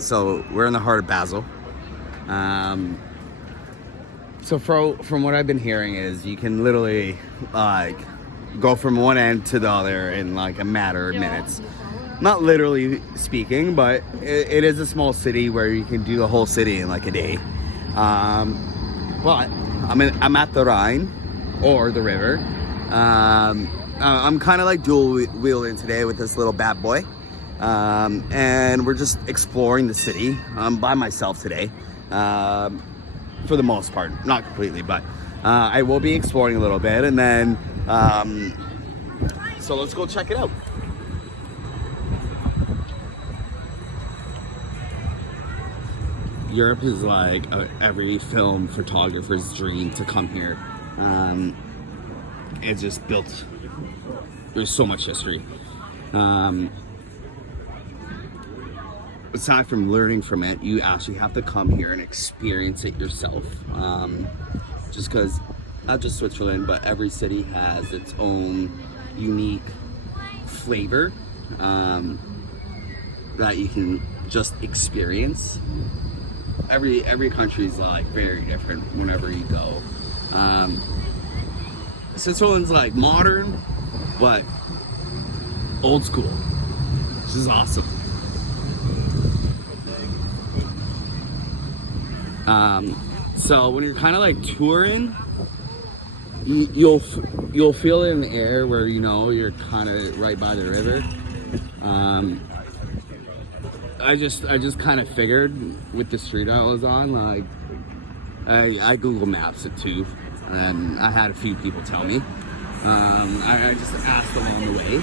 So we're in the heart of Basel. So from what I've been hearing is you can literally like go from one end to the other in like a matter of minutes. Not literally speaking, but it is a small city where you can do the whole city in like a day. But I'm at the Rhine or the river. I'm kind of like dual wheeling today with this little bad boy. And we're just exploring the city. I'm by myself today, for the most part, not completely, but I will be exploring a little bit, and then so let's go check it out. Europe is like every film photographer's dream to come here. It's just built. There's so much history. Aside from learning from it, you actually have to come here and experience it yourself. Just because, not just Switzerland, but every city has its own unique flavor that you can just experience. Every country is like very different whenever you go. Switzerland's like modern, but old school. This is awesome. So when you're kind of like touring, you'll feel it in the air where you know you're kind of right by the river. I just kind of figured with the street I was on, like I Google Maps it too, and I had a few people tell me. I just asked along the way.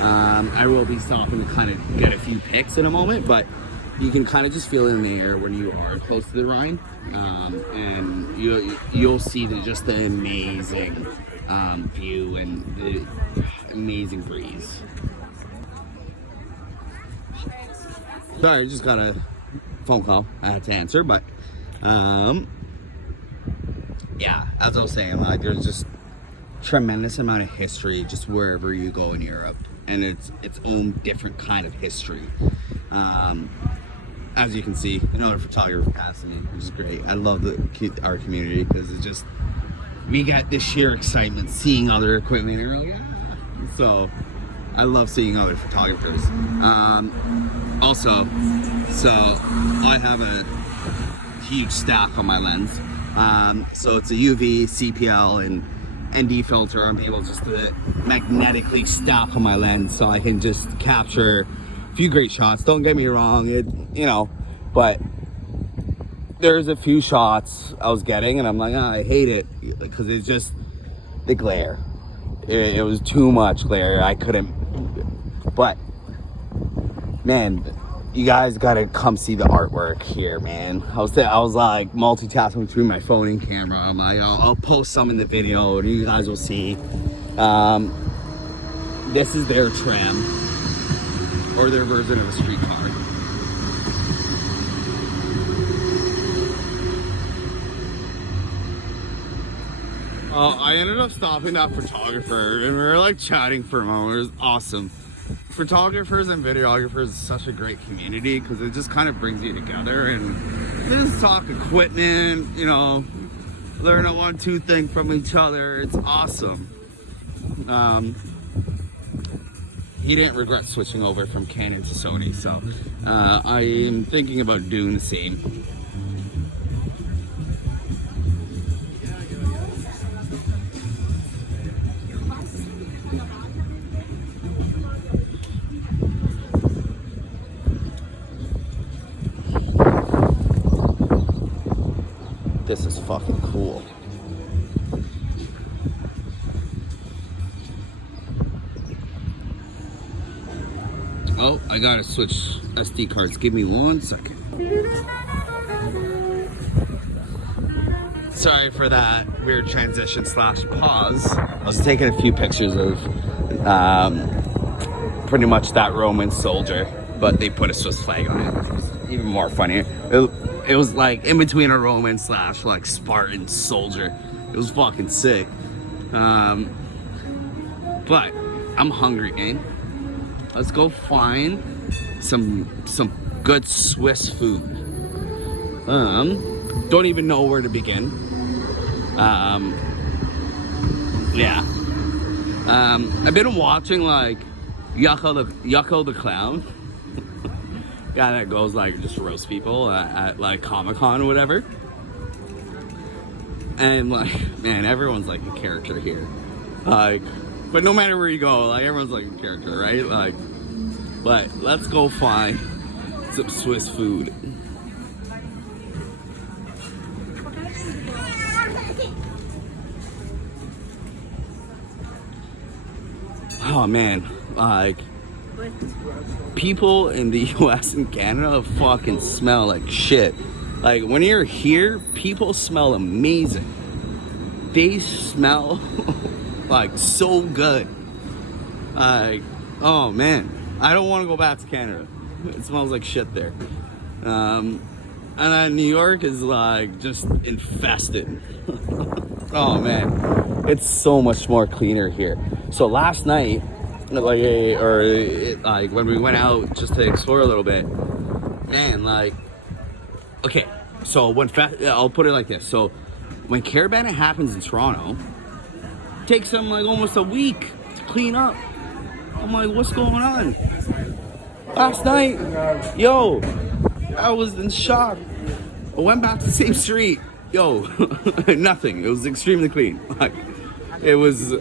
I will be stopping to kind of get a few pics in a moment, but you can kind of just feel it in the air when you are close to the Rhine, and you'll see just the amazing view and the amazing breeze. Sorry, I just got a phone call I had to answer, but yeah, as I was saying, like there's just tremendous amount of history just wherever you go in Europe, and it's its own different kind of history. As you can see, another photographer passing me, which is great. I love our community because it's just, we got this sheer excitement seeing other equipment. And we're like, ah. So I love seeing other photographers. Also, so I have a huge stack on my lens. So it's a UV, CPL, and ND filter. I'm able just to magnetically stack on my lens so I can just capture few great shots. Don't get me wrong, but there's a few shots I was getting and I'm like, I hate it because it's just the glare. It was too much glare. I couldn't. But man, you guys gotta come see the artwork here, man. I was like multitasking between my phone and camera. I'm like, I'll post some in the video and you guys will see. This is their tram, or their version of a streetcar. I ended up stopping that photographer and we were like chatting for a moment. It was awesome. Photographers and videographers is such a great community because it just kind of brings you together and just talk equipment, learn a 1-2 thing from each other. It's awesome. He didn't regret switching over from Canon to Sony, so I am thinking about doing the same. This is fucking cool. Oh, I gotta switch SD cards. Give me 1 second. Sorry for that weird transition / pause. I was taking a few pictures of pretty much that Roman soldier, but they put a Swiss flag on it. It was even more funny. It was like in between a Roman / like Spartan soldier. It was fucking sick. But I'm hungry, man. Let's go find some good Swiss food. Don't even know where to begin. Yeah. I've been watching like Yucko the Clown. Yeah, that goes like just roast people at like Comic-Con or whatever. And like, man, everyone's like a character here. Like, but no matter where you go, like everyone's like a character, right? Like, but let's go find some Swiss food. Oh man, like people in the US and Canada fucking smell like shit. Like when you're here, people smell amazing. They smell like so good. Like, oh man, I don't want to go back to Canada. It smells like shit there. And then New York is like just infested. Oh man, it's so much more cleaner here. So last night, like when we went out just to explore a little bit, man, like, okay, so I'll put it like this. So when Caravana happens in Toronto, it takes them like almost a week to clean up. I'm like, what's going on? Last night, yo, I was in shock. I went back to the same street. Yo, nothing. It was extremely clean. Like, I was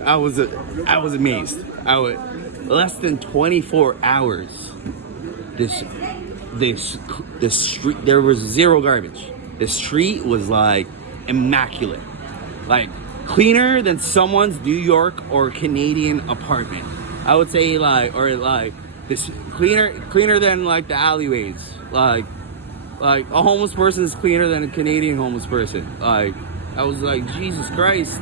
amazed. Less than 24 hours. This street, there was zero garbage. The street was like immaculate, like cleaner than someone's New York or Canadian apartment. I would say this cleaner than like the alleyways. Like a homeless person is cleaner than a Canadian homeless person. Like, I was like, Jesus Christ.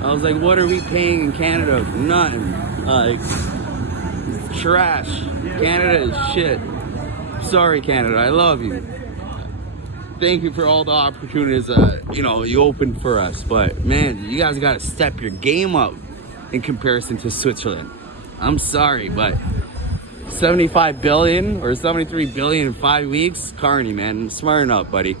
I was like, what are we paying in Canada? Nothing. Like, trash. Canada is shit. Sorry, Canada. I love you. Thank you for all the opportunities you opened for us. But man, you guys got to step your game up in comparison to Switzerland. I'm sorry, but 75 billion or 73 billion in 5 weeks? Carney, man. Smarten up, buddy.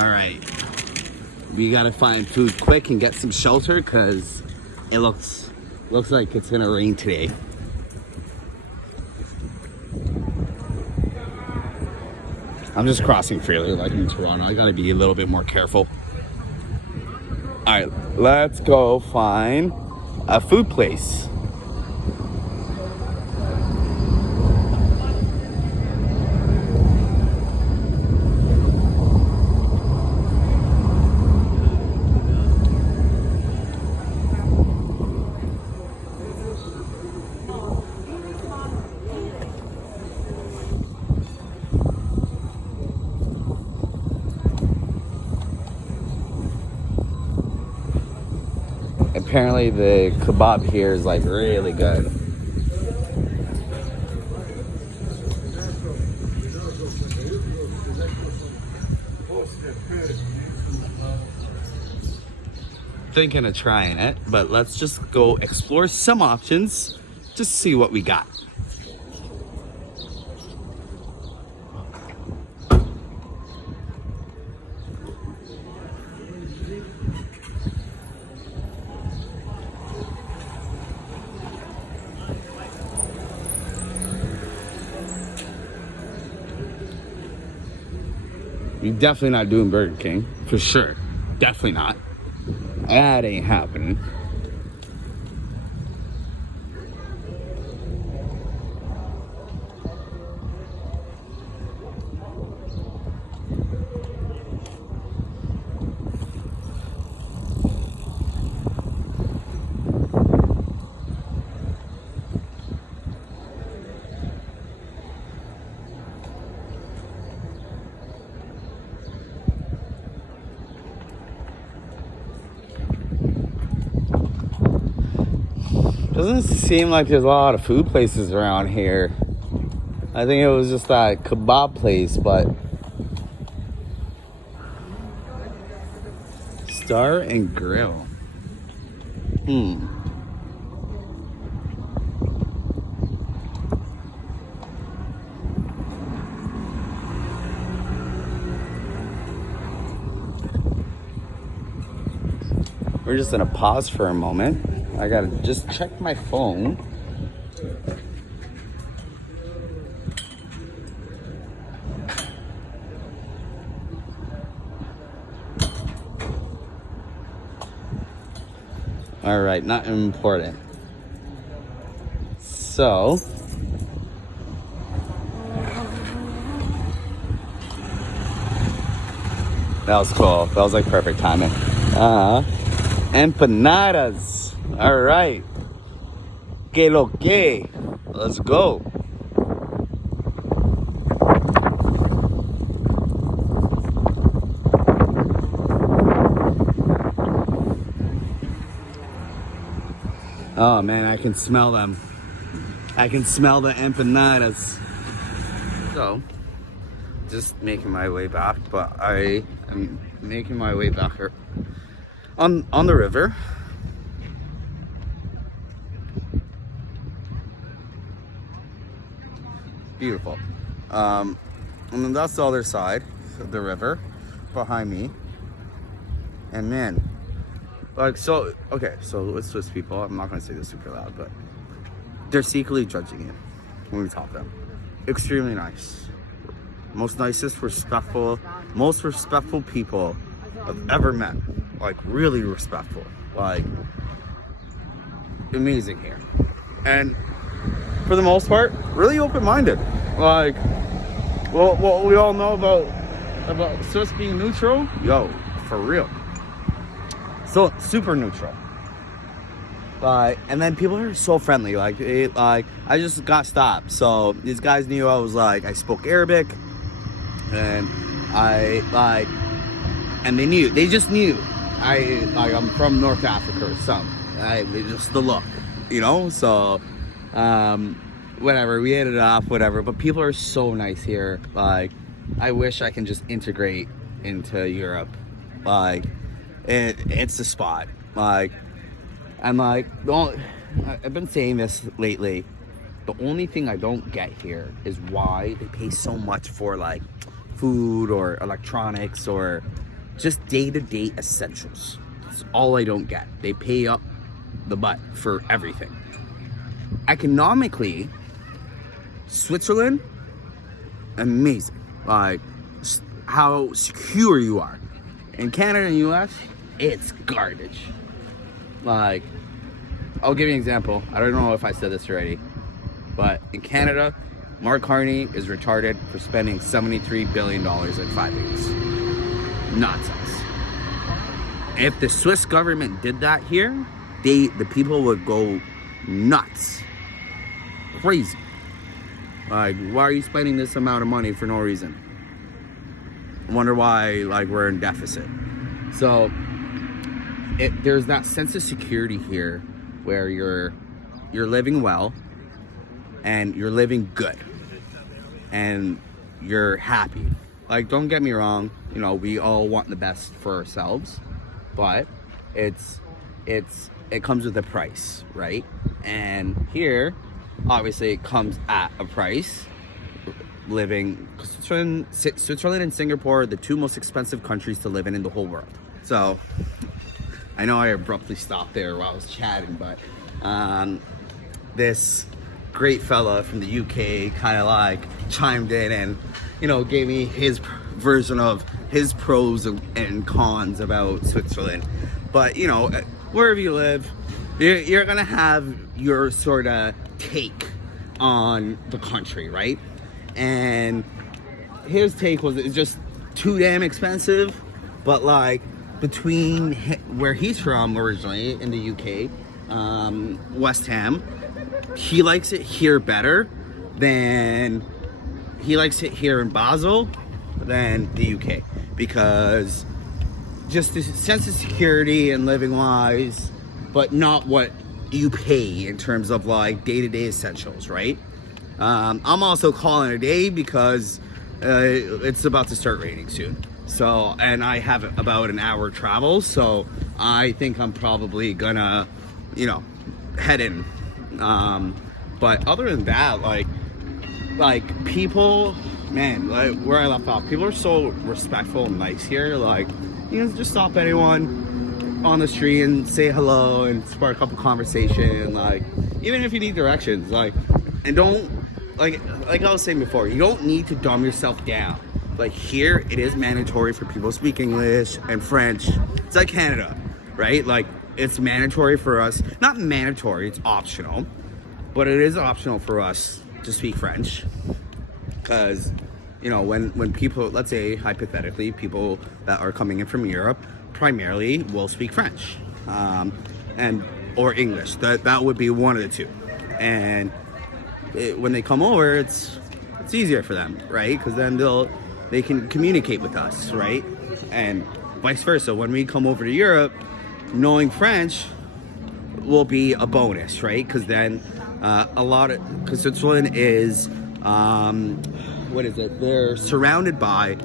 Alright, we gotta find food quick and get some shelter because it looks like it's gonna rain today. I'm just crossing freely like in Toronto. I gotta be a little bit more careful. Alright, let's go find a food place. Apparently the kebab here is like really good. Thinking of trying it, but let's just go explore some options, just see what we got. You're definitely not doing Burger King, for sure. Definitely not. That ain't happening. Doesn't seem like there's a lot of food places around here. I think it was just that kebab place, but Star and Grill. We're just gonna pause for a moment. I gotta just check my phone. All right, not important. So, that was cool. That was like perfect timing. Empanadas. All right. Que lo que? Let's go. Oh man, I can smell them. I can smell the empanadas. So, just making my way back, but I am making my way back here on the river. Beautiful. And then that's the other side of the river behind me. And man, like, so, okay, so with Swiss people, I'm not gonna say this super loud, but they're secretly judging you when we talk to them. Extremely nice. Most nicest, most respectful people I've ever met. Like, really respectful. Like, amazing here. And for the most part, really open-minded. Like, well, what we all know about Swiss being neutral, yo, for real. So super neutral. And then people are so friendly. Like I just got stopped, so these guys knew I spoke Arabic, and and they just knew I'm from North Africa or something. Just the look, you know. So whatever, we ate it off, whatever. But people are so nice here. Like, I wish I can just integrate into Europe. Like, it's the spot. Like, I'm like, I've been saying this lately. The only thing I don't get here is why they pay so much for like food or electronics or just day-to-day essentials. That's all I don't get. They pay up the butt for everything. Economically, Switzerland, amazing. Like, how secure you are. In Canada and US, it's garbage. Like, I'll give you an example. I don't know if I said this already, but in Canada, Mark Carney is retarded for spending $73 billion in 5 years. Nonsense. If the Swiss government did that here, the people would go nuts. Crazy. Like, why are you spending this amount of money for no reason? I wonder why, like, we're in deficit. So there's that sense of security here where you're living well and you're living good and you're happy. Like, don't get me wrong, you know, we all want the best for ourselves, but it comes with a price, right? And here, obviously, it comes at a price. Switzerland and Singapore are the two most expensive countries to live in the whole world. So, I know I abruptly stopped there while I was chatting, but this great fella from the UK kind of like chimed in and, you know, gave me his version of his pros and cons about Switzerland. But, you know, wherever you live, you're gonna have your sort of take on the country, right? And his take was it's just too damn expensive. But like, between where he's from originally in the UK, West Ham, he likes it here better than he likes it here in Basel than the UK, because just the sense of security and living wise, but not what you pay in terms of like day-to-day essentials, right? I'm also calling it a day because it's about to start raining soon. So, and I have about an hour travel, so I think I'm probably gonna, head in. But other than that, like people, man, like where I left off, people are so respectful and nice here. Like, just stop anyone on the street and say hello and spark up a conversation. Like, even if you need directions, like, and don't, like I was saying before, you don't need to dumb yourself down. Like here, it is mandatory for people to speak English and French. It's like Canada, right? Like it's mandatory for us. Not mandatory, it's optional. But it is optional for us to speak French. Because, when people, let's say hypothetically, people that are coming in from Europe primarily will speak French. Or English. That would be one of the two. And when they come over, it's easier for them, right? Because then they can communicate with us, right? And vice versa. When we come over to Europe, knowing French will be a bonus, right? Because then because Switzerland is, they're surrounded by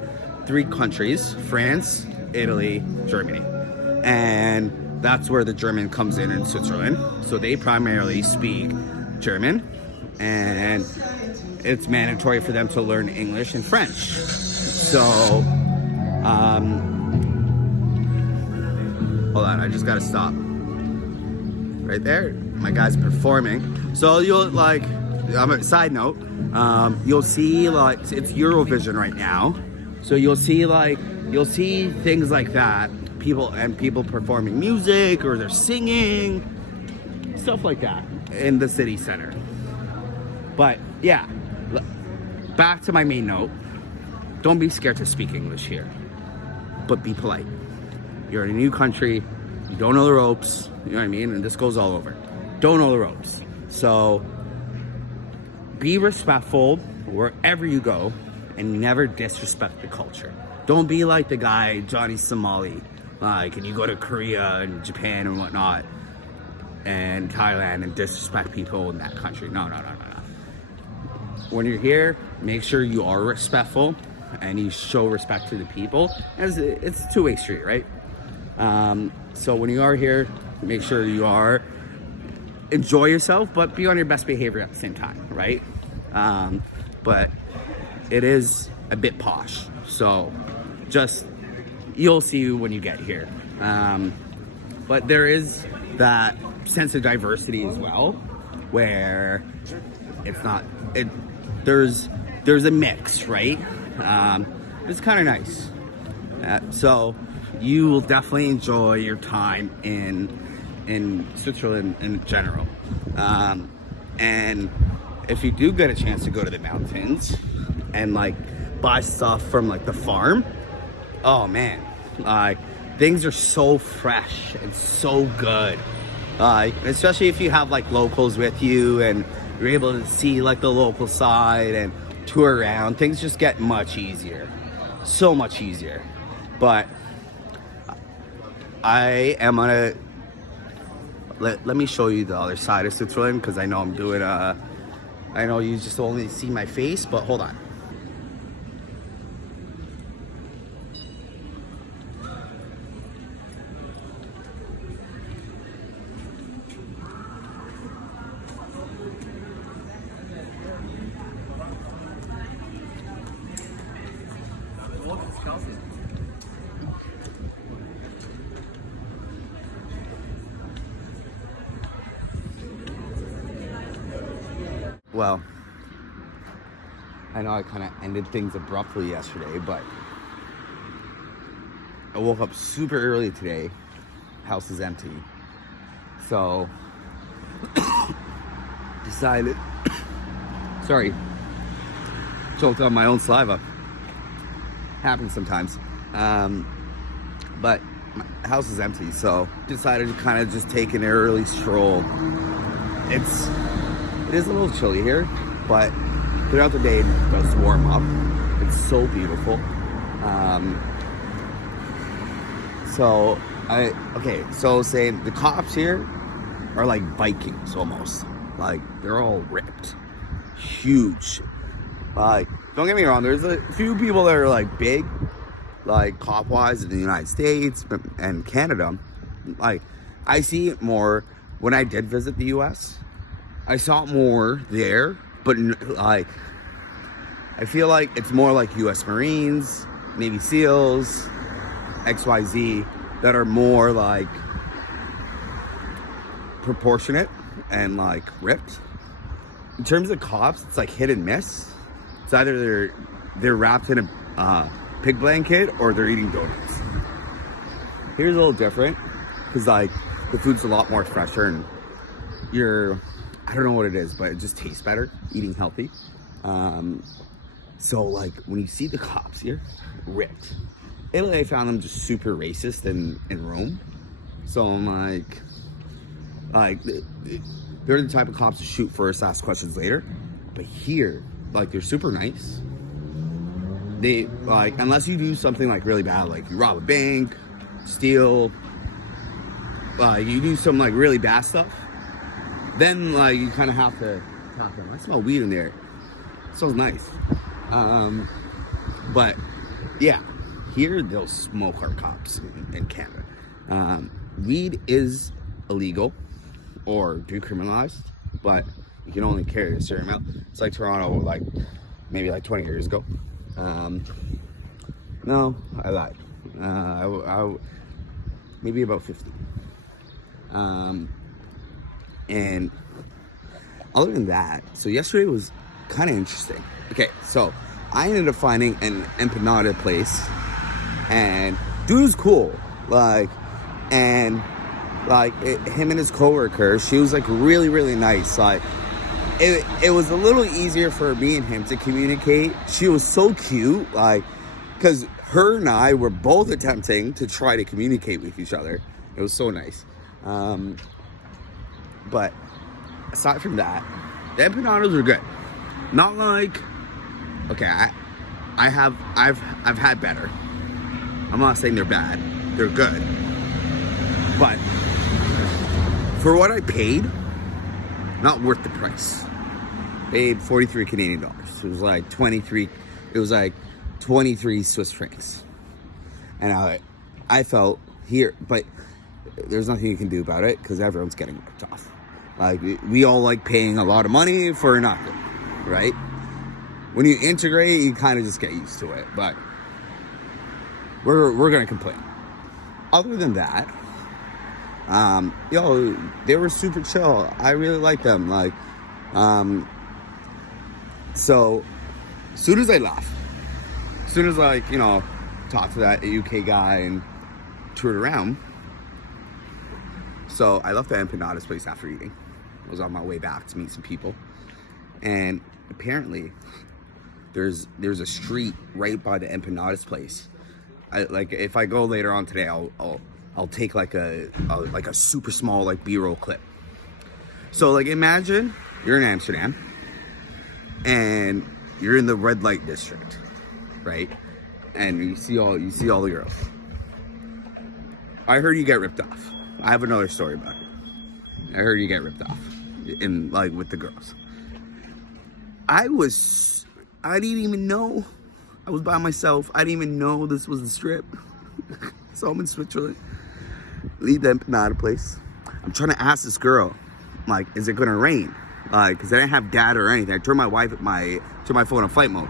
3 countries: France, Italy, Germany. And that's where the German comes in Switzerland. So they primarily speak German, and it's mandatory for them to learn English and French. So, hold on, I just gotta stop. Right there, my guy's performing. So you'll side note, you'll see like, it's Eurovision right now. So you'll see things like that. People performing music, or they're singing, stuff like that in the city center. But yeah, back to my main note. Don't be scared to speak English here, but be polite. You're in a new country, you don't know the ropes, you know what I mean? And this goes all over. Don't know the ropes. So be respectful wherever you go and never disrespect the culture. Don't be like the guy, Johnny Somali, and you go to Korea and Japan and whatnot and Thailand and disrespect people in that country. No. When you're here, make sure you are respectful and you show respect to the people. As it's a two-way street, right? So when you are here, make sure you enjoy yourself, but be on your best behavior at the same time, right? But it is a bit posh, so you'll see when you get here. But there is that sense of diversity as well, where there's a mix, right? It's kind of nice. So you will definitely enjoy your time in Switzerland in general. And if you do get a chance to go to the mountains and buy stuff from the farm, oh man, things are so fresh and so good. Especially if you have locals with you and you're able to see the local side and tour around, things just get much easier. So much easier. But I am gonna let me show you the other side of Switzerland, because I know I'm doing I know you just only see my face, but hold on. Well, I know I kind of ended things abruptly yesterday, but I woke up super early today. House is empty. So, decided, sorry, choked on my own saliva. Happens sometimes. But my house is empty, so decided to kind of just take an early stroll. It is a little chilly here, but throughout the day it does warm up. It's so beautiful. So say the cops here, are like Vikings almost. Like, they're all ripped. Huge. Like, don't get me wrong, there's a few people that are like big, like cop-wise in the United States and Canada. Like, I see it more when I did visit the US. I saw it more there, but like, I feel like it's more like US Marines, Navy SEALs, XYZ that are more like proportionate and like ripped. In terms of cops, it's like hit and miss. It's either they're wrapped in a pig blanket or they're eating donuts. Here's a little different because like the food's a lot more fresher and I don't know what it is, but it just tastes better eating healthy. So like when you see the cops here, ripped. Italy, I found them just super racist in Rome. So I'm like they're the type of cops to shoot first, ask questions later. But here, like, they're super nice. They, like, unless you do something, like, really bad, like, you rob a bank, steal, you do some, like, really bad stuff, then, like, you kind of have to talk to them. I smell weed in there. It smells nice. But, yeah, here, they'll smoke our cops in Canada. Weed is illegal or decriminalized, but you can only carry a certain amount. It's like Toronto, like maybe like 20 years ago. No, I lied. I maybe about 50. And other than that, so yesterday was kind of interesting. Okay, so I ended up finding an empanada place, and dude was cool. Him and his coworker, she was like really, really nice. Like, it was a little easier for me and him to communicate. She was so cute, like, because her and I were both attempting to try to communicate with each other. It was so nice. But aside from that, the empanadas are good. Not like, okay, I've had better. I'm not saying they're bad. They're good. But for what I paid, not worth the price. Paid 43 Canadian dollars. It was like 23 Swiss francs. And I felt here, but there's nothing you can do about it because everyone's getting ripped off. Like, we all like paying a lot of money for nothing, right? When you integrate, you kind of just get used to it, but we're gonna complain. Other than that, they were super chill. I really liked them. Like, so as soon as I left, as soon as I, talked to that UK guy and toured around, so I left the empanadas place after eating. I was on my way back to meet some people, and apparently there's a street right by the empanadas place. If I go later on today, I'll take like a super small like B-roll clip. So like, imagine you're in Amsterdam and you're in the red light district, right? And you see all the girls. I heard you get ripped off. I have another story about it. I heard you get ripped off with the girls. I didn't even know. I was by myself. I didn't even know this was the strip. So I'm in Switzerland. Leave the empanada place. I'm trying to ask this girl, like, is it gonna rain? Because I didn't have data or anything. I turned my phone on flight mode.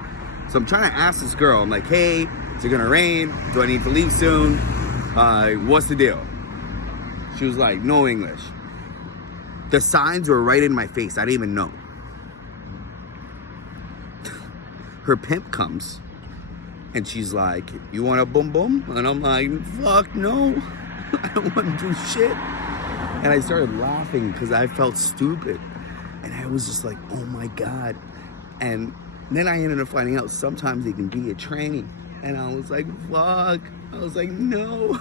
So I'm trying to ask this girl. I'm like, hey, is it gonna rain? Do I need to leave soon? What's the deal? She was like, no English. The signs were right in my face. I didn't even know. Her pimp comes and she's like, you want a boom boom? And I'm like, fuck no. I don't want to do shit. And I started laughing because I felt stupid. And I was just like, oh my God. And then I ended up finding out sometimes they can be a tranny. And I was like, fuck. I was like, no.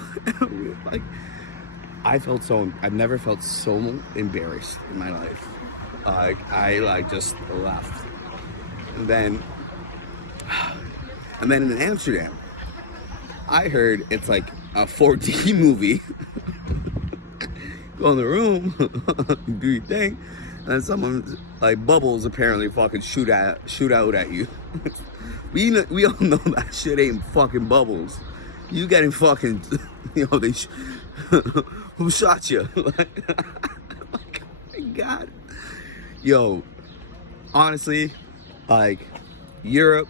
I've never felt so embarrassed in my life. I just left. And then in Amsterdam, I heard it's like a 4D movie. go in the room, do your thing, and someone like Bubbles apparently fucking shoot out at you. we all know that shit ain't fucking Bubbles. You getting fucking, who shot you? Like, oh my God. Yo, honestly, like, Europe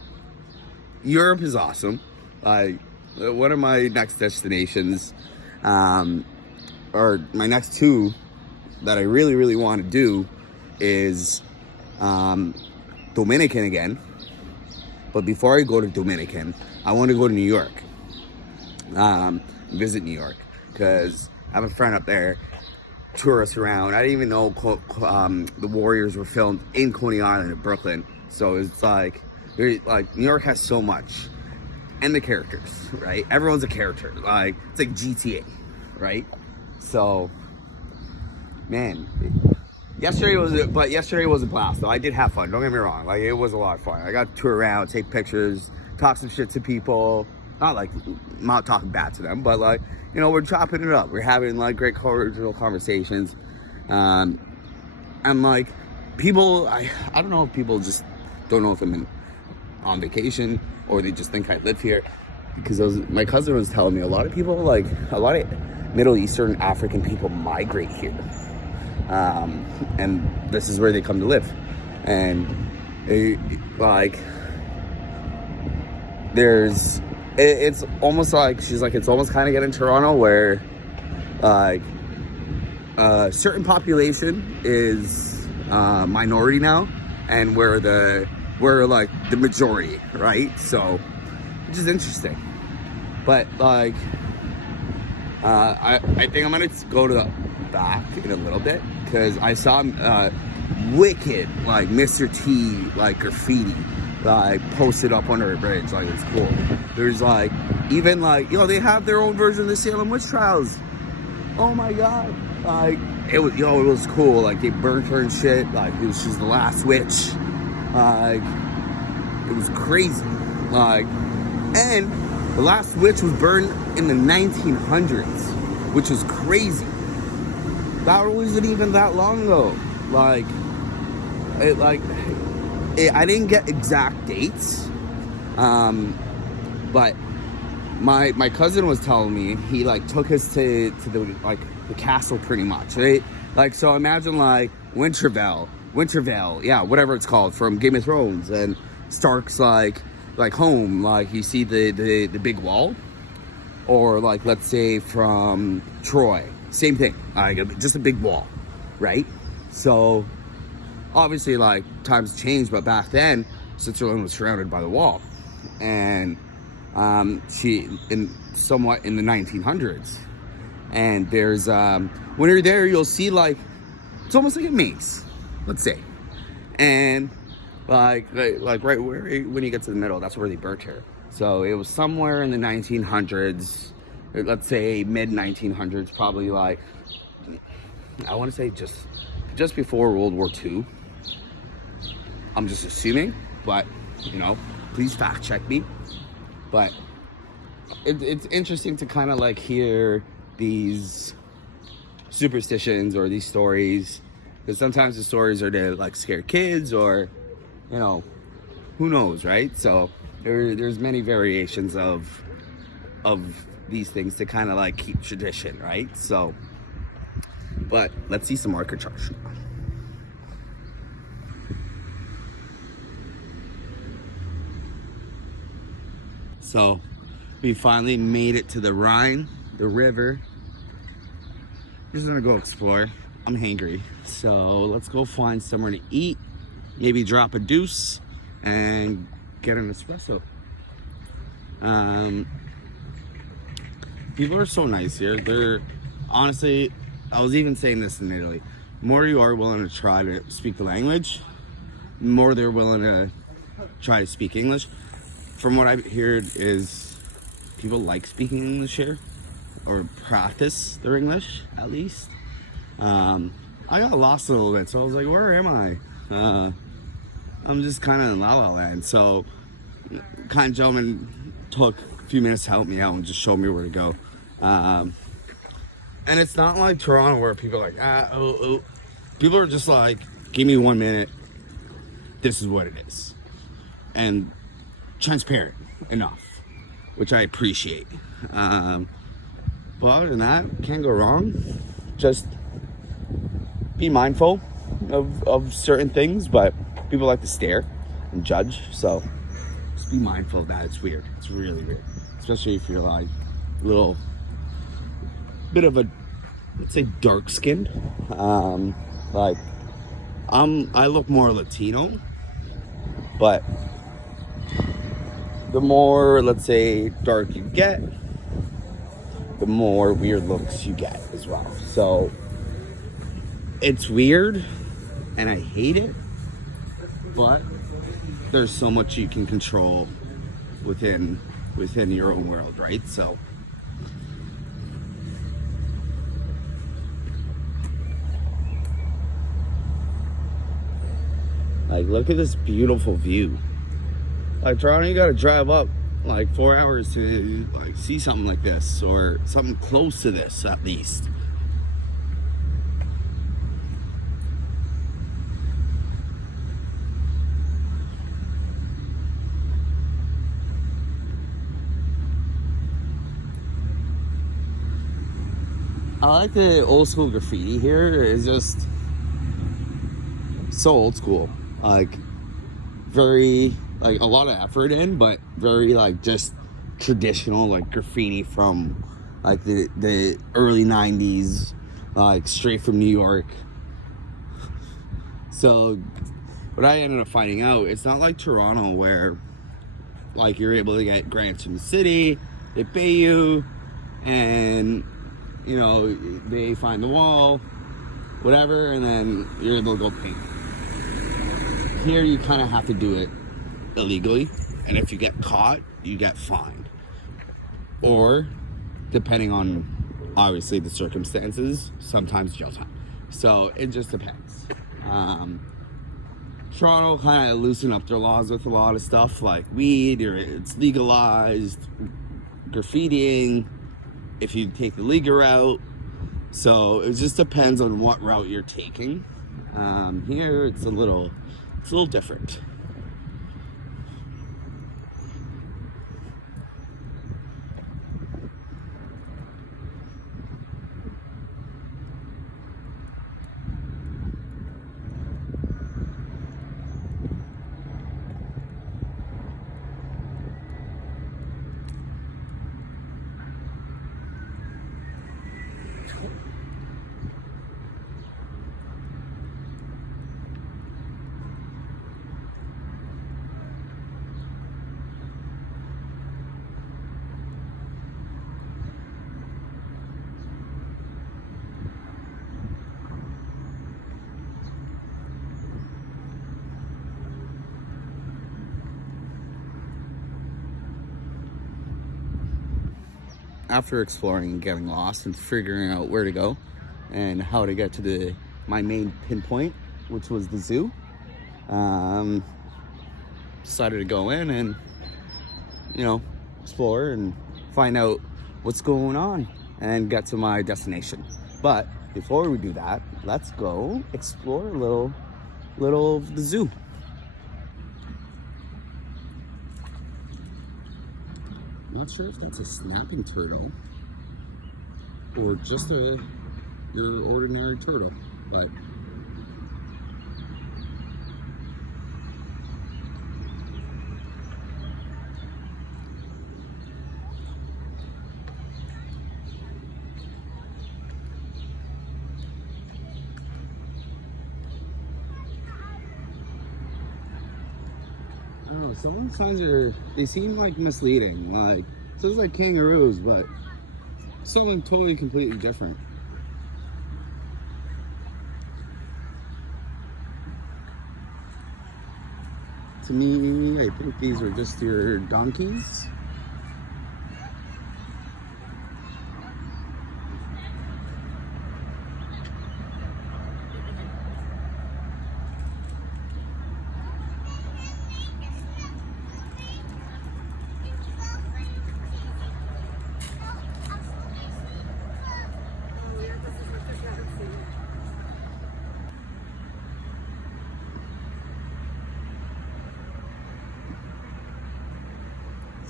is awesome. Like, one of my next destinations, or my next two that I really, really want to do is Dominican again. But before I go to Dominican, I want to go to New York. Visit New York, because I have a friend up there, tour us around. I didn't even know the Warriors were filmed in Coney Island in Brooklyn. So it's like New York has so much, and the characters, right? Everyone's a character. Like, it's like GTA, right? So, man, yesterday was a blast. Though I did have fun. Don't get me wrong. Like, it was a lot of fun. I got to tour around, take pictures, talk some shit to people. I'm not talking bad to them, but like, we're chopping it up. We're having like great cordial conversations. And like, people, I don't know if people just don't know if I'm on vacation or they just think I live here. Because my cousin was telling me a lot of Middle Eastern African people migrate here. And this is where they come to live. And it's almost like, she's like, it's almost kind of getting Toronto where like a certain population is minority now, and we're like the majority, right? So, which is interesting. But like, I think I'm gonna go to the back in a little bit, because I saw wicked like Mr. T like graffiti like posted up under a bridge. Like, it's cool. There's like, even like, they have their own version of the Salem witch trials. Oh my God. Like, it was cool. Like, they burnt her and shit. Like, she's the last witch. Like, it was crazy. Like, and the last witch was burned in the 1900s, which was crazy. That wasn't even that long ago. I didn't get exact dates, but my cousin was telling me he like took us to the castle pretty much, right? Like, so imagine like Wintervale, yeah, whatever it's called, from Game of Thrones, and Stark's like home, like you see the big wall, or like, let's say from Troy, same thing, like just a big wall, right? So obviously, like, times changed, but back then, Switzerland was surrounded by the wall. And somewhat in the 1900s. And there's, when you're there, you'll see, like, it's almost like a maze, let's say. And, like right where, when you get to the middle, that's where they burnt her. So it was somewhere in the 1900s, let's say mid-1900s, probably, like, I want to say just before World War II. I'm just assuming, but please fact check me. But it's interesting to kind of like hear these superstitions or these stories, because sometimes the stories are to like scare kids, or who knows, right? So there's many variations of these things to kind of like keep tradition, right? So, but let's see some architecture. So we finally made it to the Rhine, the river. We're just gonna go explore. I'm hangry, so let's go find somewhere to eat, maybe drop a deuce and get an espresso. People are so nice here. They're honestly, I was even saying this in Italy, the more you are willing to try to speak the language, the more they're willing to try to speak English. From what I've heard is people like speaking English here, or practice their English at least. I got lost a little bit, so I was like, where am I? I'm just kind of in La La Land. So kind gentleman took a few minutes to help me out and just show me where to go. And it's not like Toronto where people are like, People are just like, give me 1 minute. This is what it is. And transparent enough, which I appreciate. But other than that, can't go wrong. Just be mindful of certain things, but people like to stare and judge. So just be mindful of that. It's weird. It's really weird. Especially if you're like a little bit of a, let's say, dark skinned. Like I look more Latino, but the more, let's say, dark you get, the more weird looks you get as well. So it's weird and I hate it, but there's so much you can control within your own world, right? So like, look at this beautiful view. Like, Toronto, you gotta drive up like 4 hours to like see something like this, or something close to this at least. I like the old school graffiti here. It's just so old school. Like, very, like, a lot of effort in, but very, like, just traditional, like, graffiti from, like, the early 90s, like, straight from New York. So what I ended up finding out, it's not like Toronto where, like, you're able to get grants from the city, they pay you, and, you know, they find the wall, whatever, and then you're able to go paint. Here you kind of have to do it illegally, and if you get caught, you get fined, or depending on obviously the circumstances, sometimes jail time. So it just depends. Toronto kind of loosened up their laws with a lot of stuff like weed, or it's legalized, graffitiing if you take the legal route. So it just depends on what route you're taking. Here it's a little different. After exploring and getting lost and figuring out where to go and how to get to my main pinpoint, which was the zoo, decided to go in and, you know, explore and find out what's going on and get to my destination. But before we do that, let's go explore a little of the zoo. I'm not sure if that's a snapping turtle or just your ordinary turtle, but I don't know, some of the signs they seem like misleading. Like, it says like kangaroos, but something totally completely different. To me, I think these are just your donkeys.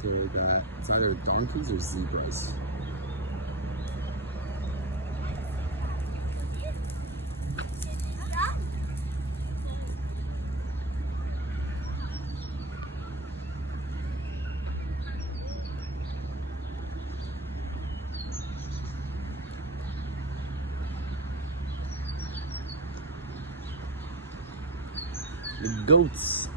So that it's either donkeys or zebras. The goats.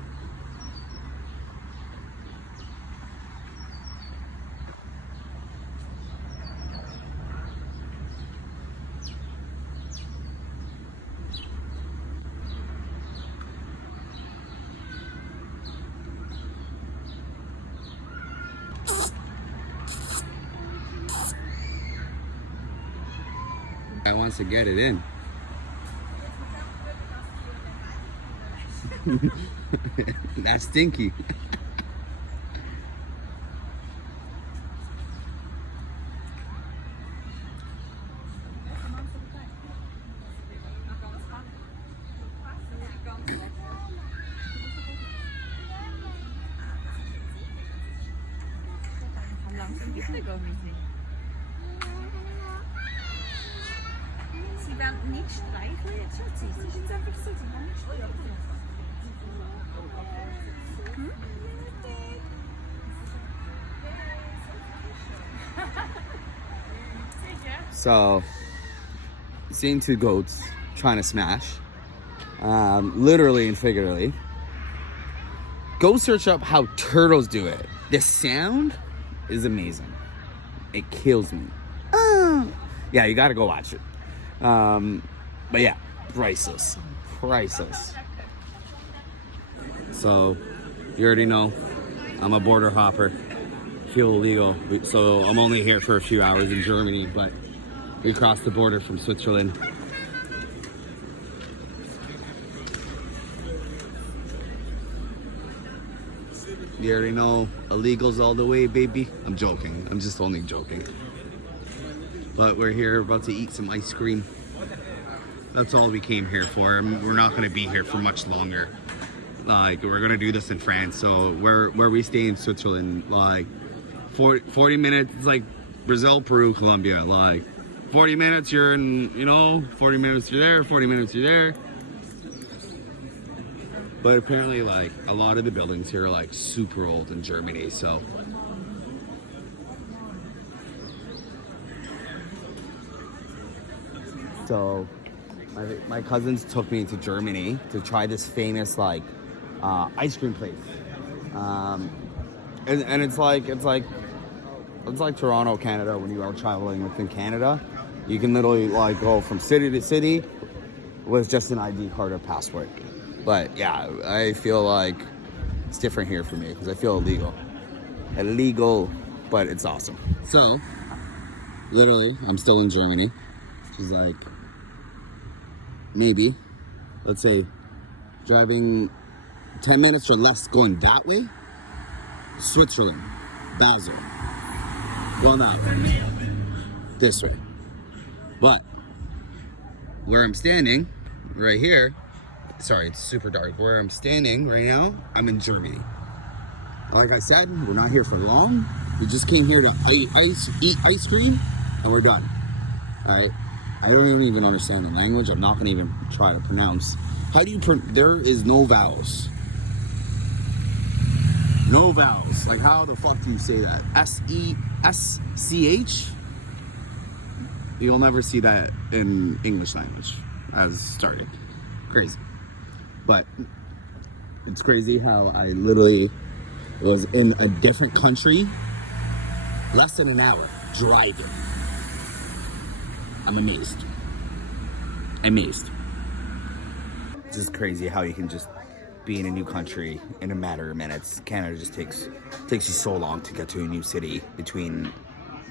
I wants to get it in. That's stinky. Sie werden nicht streicheln, jetzt Schatzi. Sie sind einfach so, sie werden nicht streicheln. So, seeing two goats trying to smash, literally and figuratively. Go search up how turtles do it. The sound is amazing. It kills me. Yeah, you gotta go watch it. But yeah, priceless. Priceless. So, you already know, I'm a border hopper. Feel illegal, so I'm only here for a few hours in Germany, but we crossed the border from Switzerland. You already know, illegals all the way, baby. I'm joking. I'm just only joking. But we're here about to eat some ice cream. That's all we came here for. We're not going to be here for much longer. Like, we're going to do this in France. So where we stay in Switzerland, like 40 minutes, it's like Brazil, Peru, Colombia. Like 40 minutes you're in, 40 minutes you're there, 40 minutes you're there. But apparently, like, a lot of the buildings here are like super old in Germany, so. So, my cousins took me to Germany to try this famous like ice cream place, and it's like Toronto, Canada. When you are traveling within Canada, you can literally like go from city to city with just an ID card or passport. But yeah, I feel like it's different here for me because I feel illegal, but it's awesome. So, literally, I'm still in Germany, which is like maybe, let's say, driving 10 minutes or less going that way. Switzerland, Basel. Well, not this way, but where I'm standing right here. Sorry, it's super dark. Where I'm standing right now, I'm in Germany. Like I said, we're not here for long. We just came here to eat ice cream, and we're done. All right. I don't even understand the language. I'm not gonna even try to pronounce. How do you there is no vowels. No vowels. Like, how the fuck do you say that? S-E-S-C-H? You'll never see that in English language as started. Crazy. But it's crazy how I literally was in a different country less than an hour driving. I'm amazed. It's just crazy how you can just be in a new country in a matter of minutes. Canada just takes you so long to get to a new city between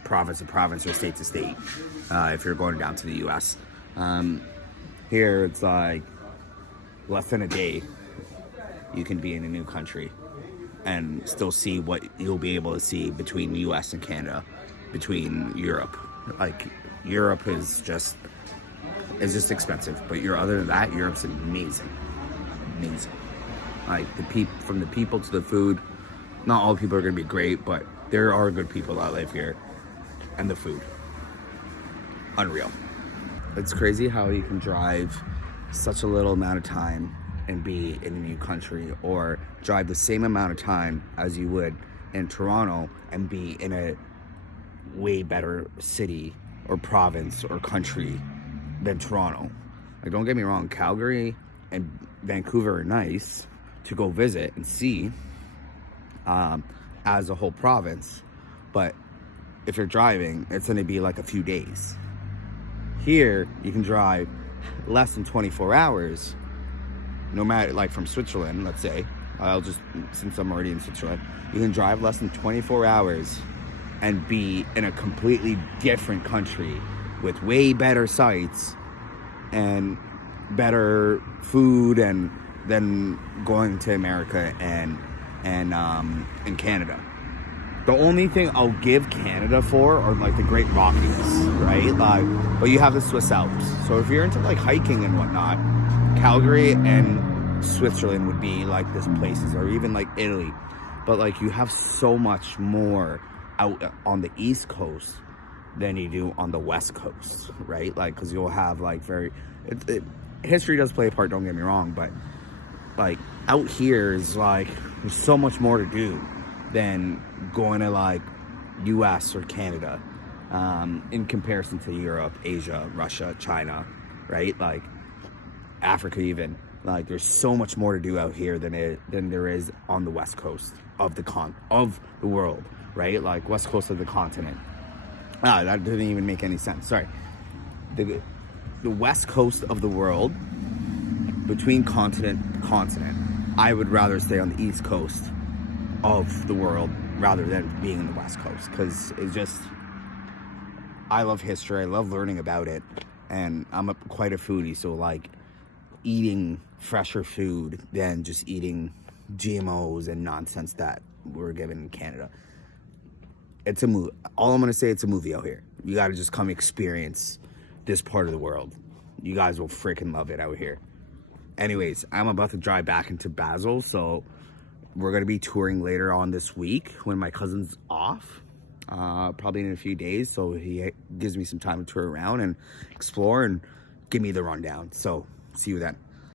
province to province or state to state. If you're going down to the U.S. Here it's like less than a day. You can be in a new country and still see what you'll be able to see between the U.S. and Canada, between Europe. Like, Europe is just expensive, but other than that, Europe's amazing. Like, from the people to the food, Not all people are going to be great, but there are good people that live here. And the food. Unreal. It's crazy how you can drive such a little amount of time and be in a new country, or drive the same amount of time as you would in Toronto and be in a way better city or province or country than Toronto. Like, don't get me wrong, Calgary and Vancouver are nice to go visit and see as a whole province, but if you're driving, it's going to be like a few days. Here, you can drive less than 24 hours, no matter, like from Switzerland, let's say, since I'm already in Switzerland, you can drive less than 24 hours and be in a completely different country with way better sights and better food and than going to America and Canada. The only thing I'll give Canada for are like the Great Rockies, right? Like, but you have the Swiss Alps. So if you're into like hiking and whatnot, Calgary and Switzerland would be like these places, or even like Italy. But like, you have so much more out on the East Coast than you do on the West Coast, right? Like, because you'll have like history does play a part, don't get me wrong, but like out here is like there's so much more to do than going to like US or Canada, in comparison to Europe, Asia, Russia, China, right? Like Africa even. Like, there's so much more to do out here than there is on the West Coast of the world, right? Like West Coast of the continent. That didn't even make any sense. Sorry. The West Coast of the world, between continent, I would rather stay on the East Coast of the world rather than being in the West Coast, because it's just, I love history, I love learning about it, and I'm quite a foodie, so like eating fresher food than just eating GMOs and nonsense that we're given in Canada. It's a movie. All I'm gonna say, it's a movie out here. You gotta just come experience this part of the world. You guys will freaking love it out here. Anyways, I'm about to drive back into Basel, so we're going to be touring later on this week when my cousin's off, probably in a few days, so he gives me some time to tour around and explore and give me the rundown. So, see you then.